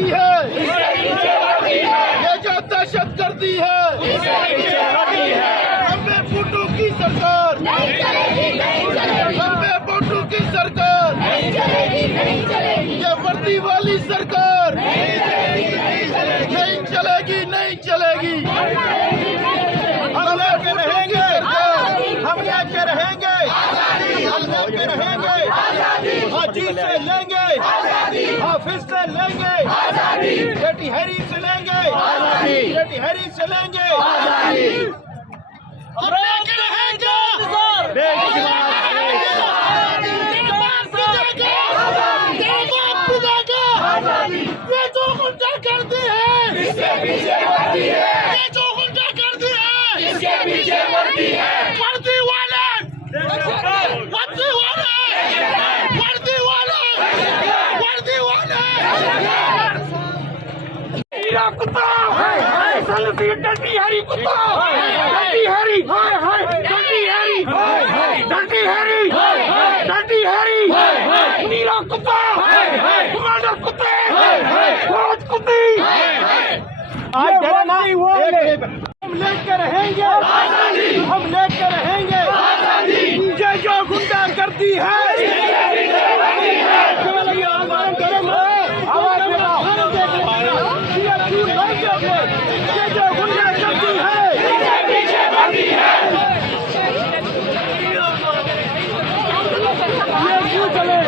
वर्दी है, ये जो दहशत गर्दी है, हमें बूटों की सरकार, हमें बूटों की सरकार, ये वर्दी वाली सरकार नहीं चलेगी, नहीं चलेगी। हम लेके रहेंगे, हम लेके रहेंगे, हम लेके रहेंगे, हाजी से लेंगे, हाफिज से लेंगे, बेटी हैरी से लेंगे, बेटी हैरी से लेंगे, हम लेके रहेंगे। ये जो गुंडा करती है, इसके पीछे वर्दी है, ये जो गुंडा करती है, इसके पीछे वर्दी है, वर्दी वाले, वर्दी वाले, वर्दी वाले, वर्दी वाले। हीरा कुत्ता, सल्फी डंडी हरी कुत्ता, डंडी हरी, डंडी हरी, डंडी हरी, डंडी हरी, नीला कुत्ता, कमांडर कुत्ते, फौज कुत्ती। आज डरना ही वो हम लेके रहेंगे, हम लेके रहेंगे। ये जो गुंडा करती है, ये जो गुंडा करती है, ये क्यों चले?